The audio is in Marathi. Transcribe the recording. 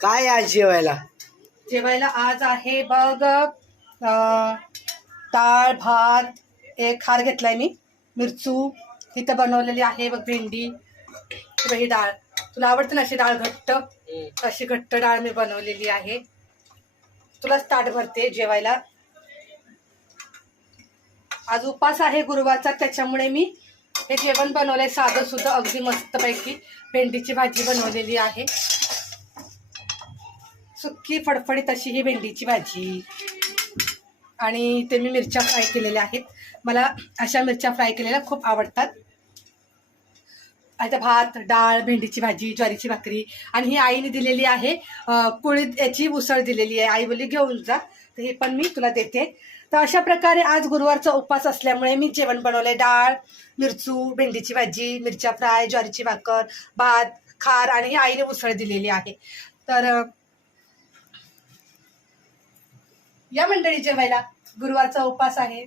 काय आज जेवायला? जेवायला आज आहे बघ डाळ भात, एक खार घेतलाय मी, मिरचू इथं बनवलेली आहे बघ, भेंडी, ही डाळ तुला आवडते ना अशी डाळ घट्ट, अशी घट्ट डाळ मी बनवलेली आहे. तुलाच ताट भरते जेवायला. आज उपास आहे गुरुवारचा, त्याच्यामुळे मी हे जेवण बनवलंय साधं सुद्धा, अगदी मस्तपैकी. भेंडीची भाजी बनवलेली आहे, सुक्की फडफडीत अशी ही भेंडीची भाजी, आणि ते मी मिरच्या फ्राय केलेल्या आहेत. मला अशा मिरच्या फ्राय केलेल्या खूप आवडतात. आता भात, डाळ, भेंडीची भाजी, ज्वारीची भाकरी, आणि ही आईने दिलेली आहे कुळीत याची उसळ दिलेली आहे. आई बोलली घेऊन जा, तर हे पण मी तुला देते. तर अशा प्रकारे आज गुरुवारचा उपवास असल्यामुळे मी जेवण बनवलंय. डाळ, मिरचू, भेंडीची भाजी, मिरच्या फ्राय, ज्वारीची भाकर, भात, खार, आणि ही आईने उसळ दिलेली आहे. तर या मंडळी जेवायला, गुरुवारचा उपवास आहे.